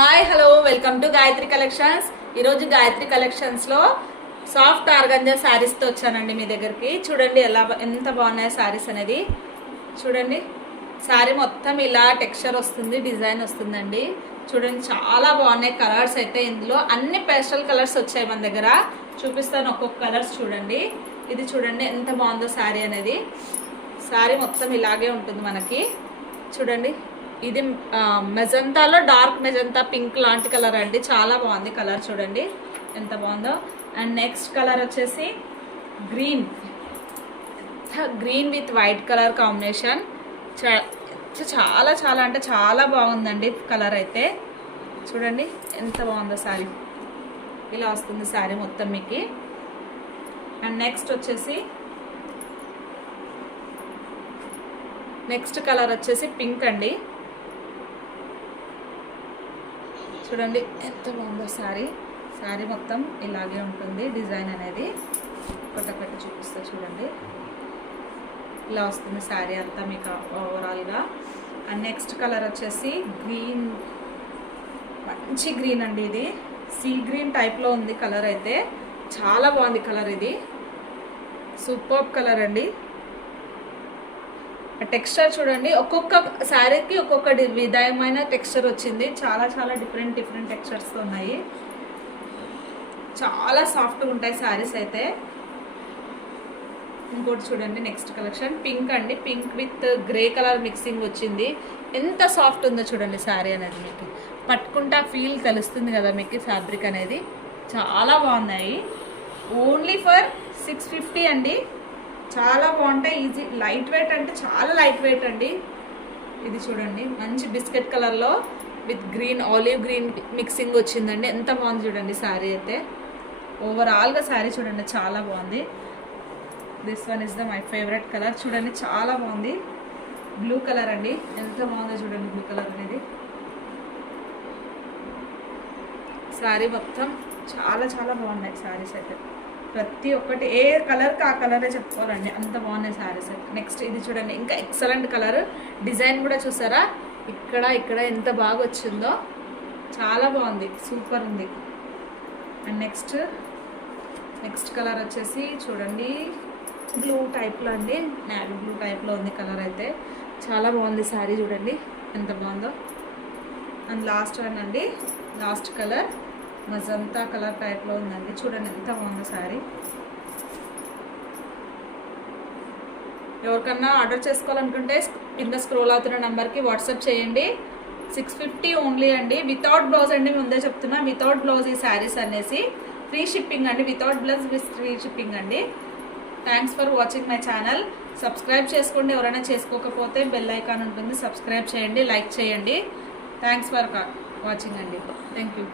Hi hello welcome to Gayatri collections. ఈరోజు గాయత్రి కలెక్షన్స్లో soft organza శారీస్తో వచ్చానండి మీ దగ్గరికి. చూడండి ఎంత బాగున్నాయి శారీస్ అనేది. చూడండి శారీ మొత్తం ఇలా టెక్స్చర్ వస్తుంది, డిజైన్ వస్తుందండి. చూడండి చాలా బాగున్నాయి కలర్స్ అయితే. ఇందులో అన్ని పేస్టల్ కలర్స్ వచ్చాయి మన దగ్గర. చూపిస్తాను ఒక్కొక్క కలర్స్. చూడండి ఇది చూడండి ఎంత బాగుందో శారీ అనేది. శారీ మొత్తం ఇలాగే ఉంటుంది మనకి. చూడండి ఇది మెజంతాలో డార్క్ మెజంతా పింక్ లాంటి కలర్ అండి. చాలా బాగుంది కలర్. చూడండి ఎంత బాగుందో. అండ్ నెక్స్ట్ కలర్ వచ్చేసి green with white colour combination. చాలా చాలా అంటే చాలా బాగుందండి కలర్ అయితే. చూడండి ఎంత బాగుందో శారీ. ఇలా వస్తుంది శారీ మొత్తం మీకు. అండ్ నెక్స్ట్ వచ్చేసి నెక్స్ట్ కలర్ వచ్చేసి పింక్ అండి. చూడండి ఎంత బాగుందో శారీ. శారీ మొత్తం ఇలాగే ఉంటుంది డిజైన్ అనేది. ఒకటొకటి చూపిస్తా చూడండి. ఇలా వస్తుంది శారీ అంతా మీకు ఓవరాల్గా. అండ్ నెక్స్ట్ కలర్ వచ్చేసి గ్రీన్, మంచి గ్రీన్ అండి. ఇది సీ గ్రీన్ టైప్లో ఉంది కలర్ అయితే. చాలా బాగుంది కలర్. ఇది సూపర్ కలర్ అండి. టెక్స్చర్ చూడండి, ఒక్కొక్క శారీకి ఒక్కొక్క విధమైన టెక్స్చర్ వచ్చింది. చాలా చాలా డిఫరెంట్ టెక్స్చర్స్ ఉన్నాయి. చాలా సాఫ్ట్గా ఉంటాయి శారీస్ అయితే. ఇంకోటి చూడండి నెక్స్ట్ కలెక్షన్ పింక్ అండి. Pink with grey colour mixing వచ్చింది. ఎంత సాఫ్ట్ ఉందో చూడండి శారీ అనేది. మీకు పట్టుకుంటా ఫీల్ తెలుస్తుంది కదా మీకు ఫ్యాబ్రిక్ అనేది. చాలా బాగున్నాయి. ఓన్లీ ఫర్ 650 అండి. చాలా బాగుంటాయి. ఈజీ లైట్ వెయిట్ అంటే చాలా లైట్ వెయిట్ అండి. ఇది చూడండి మంచి బిస్కెట్ కలర్లో with green, olive green mixing వచ్చిందండి. ఎంత బాగుంది చూడండి శారీ అయితే. ఓవరాల్గా శారీ చూడండి చాలా బాగుంది. This one is the my favourite colour. చూడండి చాలా బాగుంది. బ్లూ కలర్ అండి. ఎంత బాగుందో చూడండి బ్లూ కలర్ అనేది. శారీ మొత్తం చాలా చాలా బాగున్నాయి శారీస్ అయితే. ప్రతి ఒక్కటి ఏ కలర్కి ఆ కలరే చెప్పుకోవాలండి, అంత బాగున్నాయి శారీస్. నెక్స్ట్ ఇది చూడండి ఇంకా ఎక్సలెంట్ కలర్. డిజైన్ కూడా చూసారా ఇక్కడ ఎంత బాగా వచ్చిందో. చాలా బాగుంది, సూపర్ ఉంది. అండ్ నెక్స్ట్ కలర్ వచ్చేసి చూడండి బ్లూ టైప్లో అండి. నేవీ బ్లూ టైప్లో ఉంది కలర్ అయితే. చాలా బాగుంది శారీ. చూడండి ఎంత బాగుందో. అండ్ లాస్ట్ వన్ అండి, లాస్ట్ కలర్ మజంతా కలర్ టైప్లో ఉందండి. చూడండి ఎంత బాగుందో శారీ. ఎవరికన్నా ఆర్డర్ చేసుకోవాలనుకుంటే కింద స్క్రోల్ అవుతున్న నెంబర్కి వాట్సాప్ చేయండి. 650 ఓన్లీ అండి. వితౌట్ బ్లౌజ్ అండి, ముందే చెప్తున్నా వితౌట్ బ్లౌజ్ ఈ శారీస్ అనేసి. ఫ్రీ షిప్పింగ్ అండి. వితౌట్ బ్లౌజ్ ఫ్రీ షిప్పింగ్ అండి. Thanks for watching my channel. Subscribe చేసుకోండి ఎవరైనా చేసుకోకపోతే. బెల్ ఐకాన్ ఉంటుంది, సబ్స్క్రైబ్ చేయండి, లైక్ చేయండి. థ్యాంక్స్ ఫర్ వాచింగ్ అండి. Thank you.